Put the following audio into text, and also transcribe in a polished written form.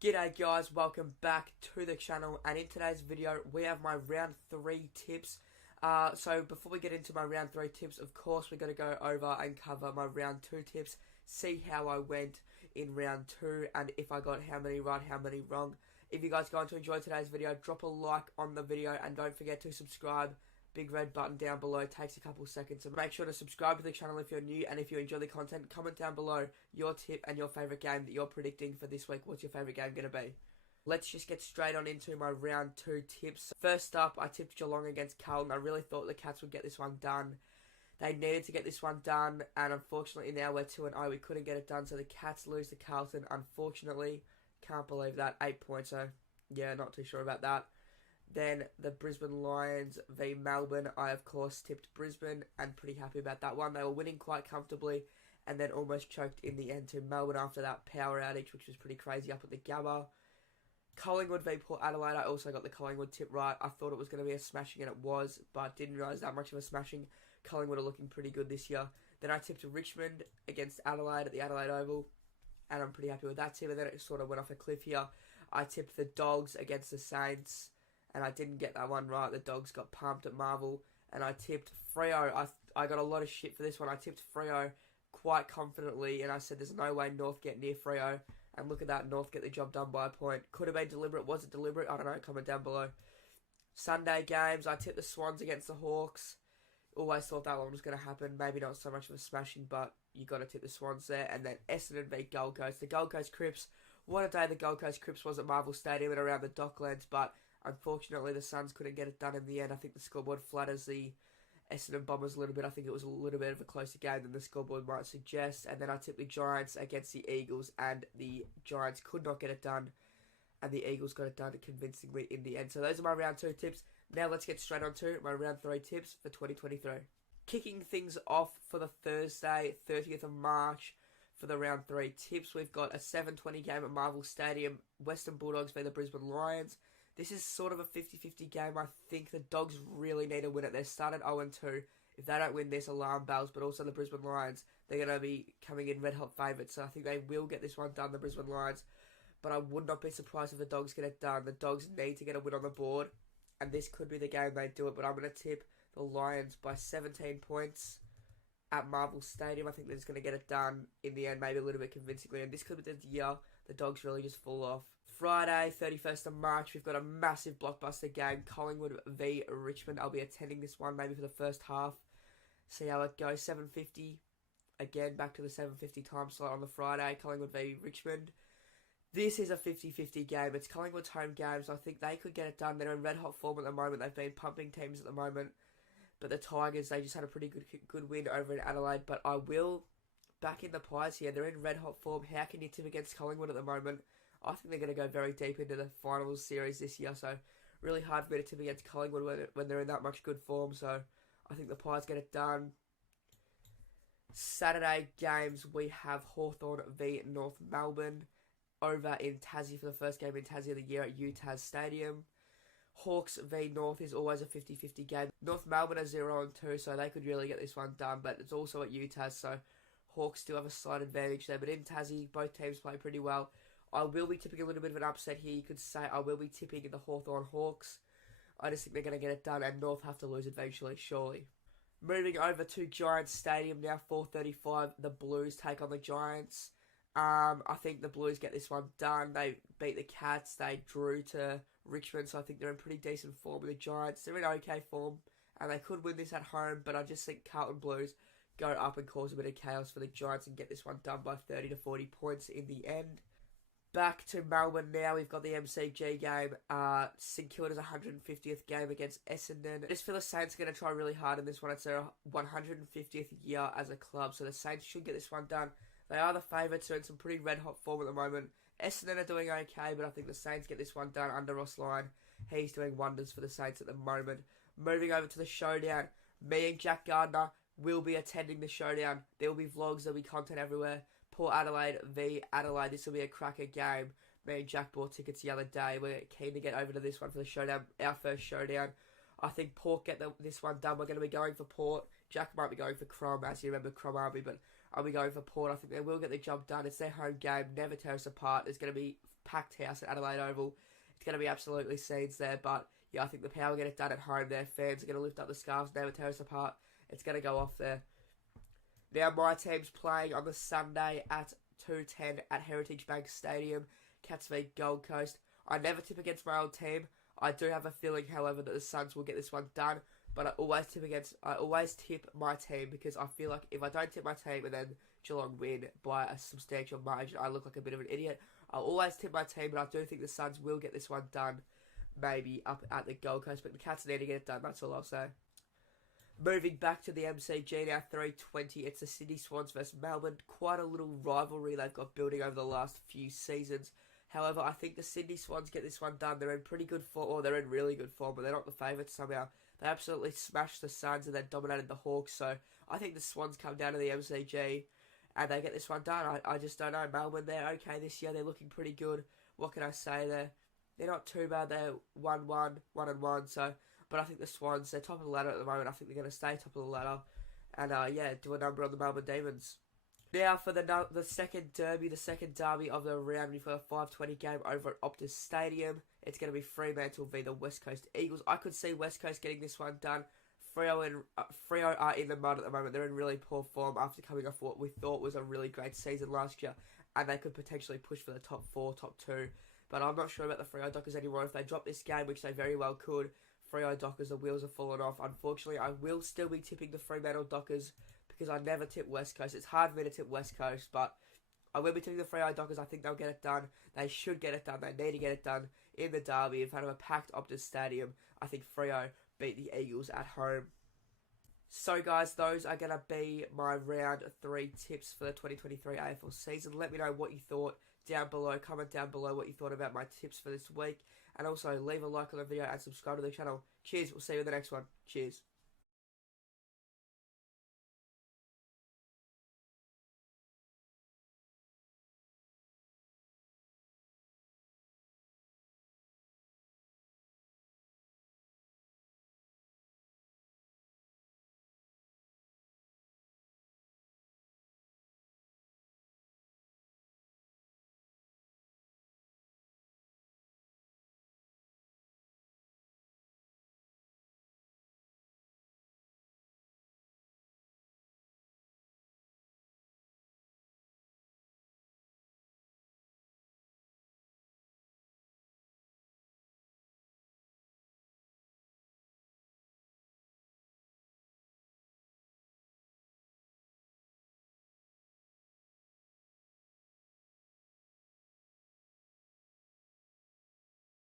G'day guys, welcome back to the channel, and in today's video we have my round 3 tips. So before we get into my round 3 tips, of course we're going to go over and cover my round 2 tips, see how I went in round 2 and if I got how many right, how many wrong. If you guys are going to enjoy today's video, drop a like on the video and don't forget to subscribe. Big red button down below, takes a couple seconds, so make sure to subscribe to the channel if you're new, and if you enjoy the content, comment down below your tip and your favourite game that you're predicting for this week. What's your favourite game going to be? Let's just get straight on into my round 2 tips. First up, I tipped Geelong against Carlton. I really thought the Cats would get this one done. They needed to get this one done, and unfortunately now we're 2-0. We couldn't get it done, so the Cats lose to Carlton, unfortunately. Can't believe that. 8 points, so yeah, not too sure about that. Then the Brisbane Lions v Melbourne. I, of course, tipped Brisbane and pretty happy about that one. They were winning quite comfortably and then almost choked in the end to Melbourne after that power outage, which was pretty crazy up at the Gabba. Collingwood v Port Adelaide. I also got the Collingwood tip right. I thought it was going to be a smashing, and it was, but didn't realise that much of a smashing. Collingwood are looking pretty good this year. Then I tipped Richmond against Adelaide at the Adelaide Oval, and I'm pretty happy with that tip. And then it sort of went off a cliff here. I tipped the Dogs against the Saints, and I didn't get that one right. The Dogs got pumped at Marvel. And I tipped Freo. I got a lot of shit for this one. I tipped Freo quite confidently, and I said there's no way North get near Freo. And look at that, North get the job done by a point. Could have been deliberate. Was it deliberate? I don't know. Comment down below. Sunday games, I tipped the Swans against the Hawks. Always thought that one was going to happen. Maybe not so much of a smashing, but you got to tip the Swans there. And then Essendon v Gold Coast. The Gold Coast Crips. What a day the Gold Coast Crips was at Marvel Stadium and around the Docklands, but unfortunately, the Suns couldn't get it done in the end. I think the scoreboard flatters the Essendon Bombers a little bit. I think it was a little bit of a closer game than the scoreboard might suggest. And then I tipped the Giants against the Eagles, and the Giants could not get it done, and the Eagles got it done convincingly in the end. So those are my round 2 tips. Now let's get straight on to my round 3 tips for 2023. Kicking things off for the Thursday, 30th of March, for the round 3 tips, we've got a 7:20 game at Marvel Stadium, Western Bulldogs v the Brisbane Lions. This is sort of a 50-50 game. I think the Dogs really need to win it. They're started 0-2. If they don't win this, alarm bells. But also the Brisbane Lions, they're going to be coming in red-hot favourites. So I think they will get this one done, the Brisbane Lions. But I would not be surprised if the Dogs get it done. The Dogs need to get a win on the board, and this could be the game they do it. But I'm going to tip the Lions by 17 points at Marvel Stadium. I think they're just going to get it done in the end, maybe a little bit convincingly. And this could be the year the Dogs really just fall off. Friday, 31st of March, we've got a massive blockbuster game, Collingwood v Richmond. I'll be attending this one maybe for the first half. See how it goes. 7:50. Again, back to the 7:50 time slot on the Friday, Collingwood v Richmond. This is a 50-50 game. It's Collingwood's home game, so I think they could get it done. They're in red-hot form at the moment. They've been pumping teams at the moment. But the Tigers, they just had a pretty good win over in Adelaide. But I will back in the Pies here. They're in red-hot form. How can you tip against Collingwood at the moment? I think they're going to go very deep into the finals series this year, so really hard for me to tip against Collingwood when they're in that much good form, so I think the Pies get it done. Saturday games, we have Hawthorn v North Melbourne over in Tassie for the first game in Tassie of the year at UTAS Stadium. Hawks v North is always a 50-50 game. North Melbourne are 0-2, so they could really get this one done, but it's also at UTAS, so Hawks still have a slight advantage there. But in Tassie, both teams play pretty well. I will be tipping a little bit of an upset here. You could say I will be tipping the Hawthorn Hawks. I just think they're going to get it done, and North have to lose eventually, surely. Moving over to Giants Stadium now, 4:35. The Blues take on the Giants. I think the Blues get this one done. They beat the Cats. They drew to Richmond, so I think they're in pretty decent form with the Giants. They're in okay form, and they could win this at home, but I just think Carlton Blues go up and cause a bit of chaos for the Giants and get this one done by 30 to 40 points in the end. Back to Melbourne now. We've got the MCG game. St Kilda's 150th game against Essendon. I just feel the Saints are going to try really hard in this one. It's their 150th year as a club, so the Saints should get this one done. They are the favourites. They're in some pretty red-hot form at the moment. Essendon are doing okay, but I think the Saints get this one done under Ross Lyon. He's doing wonders for the Saints at the moment. Moving over to the showdown. Me and Jack Gardner will be attending the showdown. There will be vlogs. There will be content everywhere. Port Adelaide v Adelaide. This will be a cracker game. Me and Jack bought tickets the other day. We're keen to get over to this one for the showdown. Our first showdown. I think Port get this one done. We're going to be going for Port. Jack might be going for Crom, as you remember Crom Army, but I'll be going for Port. I think they will get the job done. It's their home game. Never tear us apart. There's going to be packed house at Adelaide Oval. It's going to be absolutely scenes there, but yeah, I think the Power get it done at home. Their fans are going to lift up the scarves, never tear us apart. It's going to go off there. Now my team's playing on the Sunday at 2:10 at Heritage Bank Stadium, Cats v Gold Coast. I never tip against my old team. I do have a feeling, however, that the Suns will get this one done. But I always tip my team, because I feel like if I don't tip my team and then Geelong win by a substantial margin, I look like a bit of an idiot. I'll always tip my team, but I do think the Suns will get this one done, maybe up at the Gold Coast. But the Cats need to get it done, that's all I'll say. Moving back to the MCG now, 3:20, it's the Sydney Swans versus Melbourne. Quite a little rivalry they've got building over the last few seasons. However, I think the Sydney Swans get this one done. They're in pretty good form, or they're in really good form, but they're not the favourites somehow. They absolutely smashed the Suns and then dominated the Hawks, so I think the Swans come down to the MCG and they get this one done. I just don't know. Melbourne, they're okay this year. They're looking pretty good. What can I say? They're not too bad. They're 1-1, 1-1, so... But I think the Swans, they're top of the ladder at the moment. I think they're going to stay top of the ladder. And, yeah, do a number on the Melbourne Demons. Now for the second derby of the round, we've got a 5:20 game over at Optus Stadium. It's going to be Fremantle v the West Coast Eagles. I could see West Coast getting this one done. Freo are in the mud at the moment. They're in really poor form after coming off what we thought was a really great season last year. And they could potentially push for the top 4, top 2. But I'm not sure about the Freo Dockers anymore. If they drop this game, which they very well could, Freo Dockers, the wheels are falling off. Unfortunately, I will still be tipping the Fremantle Dockers, because I never tip West Coast. It's hard for me to tip West Coast, but I will be tipping the Freo Dockers. I think they'll get it done. They should get it done. They need to get it done in the derby in front of a packed Optus Stadium. I think Freo beat the Eagles at home. So, guys, those are going to be my round 3 tips for the 2023 AFL season. Let me know what you thought down below. Comment down below what you thought about my tips for this week. And also, leave a like on the video and subscribe to the channel. Cheers. We'll see you in the next one. Cheers.